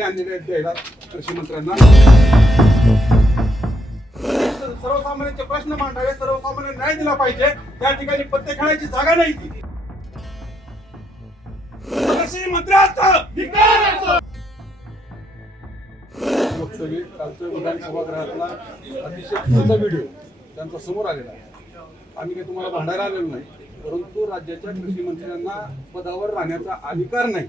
पत्ते आणलेले आहेत द्यायला कृषी मंत्र्यांना सर्वसामान्यांचे प्रश्न मांडावे सर्वसामान्य न्याय दिला पाहिजे. त्या ठिकाणी पत्ते खेळायची जागा नाही ती. कृषी मंत्र्यांचा लोकसभेत कालच्या विधानसभागृहातला अतिशय खंत व्हिडिओ त्यांचा समोर आलेला आहे. आम्ही काही तुम्हाला भांडायला आलेलो नाही परंतु राज्याच्या कृषी मंत्र्यांना पदावर राहण्याचा अधिकार नाही.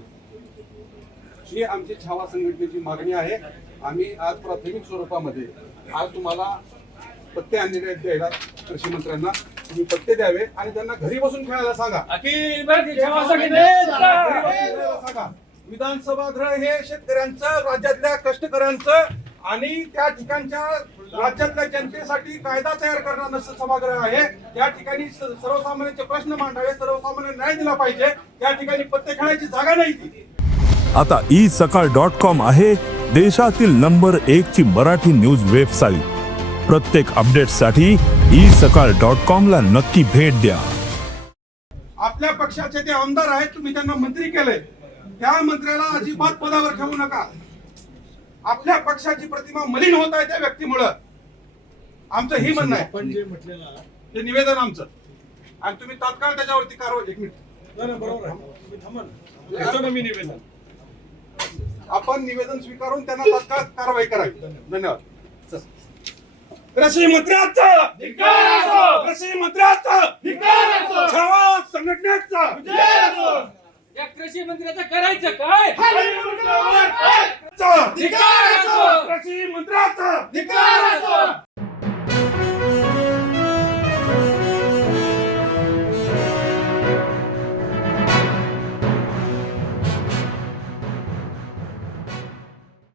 ही आमची छावा संघटनेची मागणी आहे आम्ही आज प्राथमिक स्वरूपामध्ये आज तुम्हाला पत्ते आणलेले आहेत द्यायला कृषी मंत्र्यांना तुम्ही पत्ते द्यावे आणि त्यांना घरी बसून खेळायला सांगा. सांगा. विधानसभा गृह हे शेतकऱ्यांचं राज्यातल्या कष्टकऱ्यांचं आणि त्या ठिकाणच्या राज्यातल्या जनतेसाठी कायदा तयार करणारं नसं सभागृह आहे. त्या ठिकाणी सर्वसामान्यांचे प्रश्न मांडावे सर्वसामान्य न्याय दिला पाहिजे. त्या ठिकाणी पत्ते खेळायची जागा नाही ती. आता ई सकाळ डॉट कॉम आहे देशातील नंबर एक ची मराठी न्यूज वेबसाईट. प्रत्येक अपडेटसाठी ई सकाळ डॉट कॉम ला नक्की भेट द्या. आपल्या पक्षाचे ते आमदार आहेत तुम्ही त्यांना मंत्री केले. त्या मंत्र्याला अजिबात पदावर ठेवू नका. आपल्या पक्षाची प्रतिमा मलिन होत आहे त्या व्यक्तीमुळं. आमचं ही म्हणणं आहे. आपण जे म्हटलेलं ते निवेदन आमचं. आणि तुम्ही तात्काळ त्याच्यावरती कारवाई एक मिनिट. बरोबर आहे. तुम्ही थांबा ना. देतो ना मी निवेदन. आपण निवेदन स्वीकारून त्यांना तात्काळ कारवाई करावी. धन्यवाद. कृषी मंत्र्याचं! कृषी मंत्र्याचं! छावा संघटनेचं! या कृषी मंत्र्याचं करायचं काय?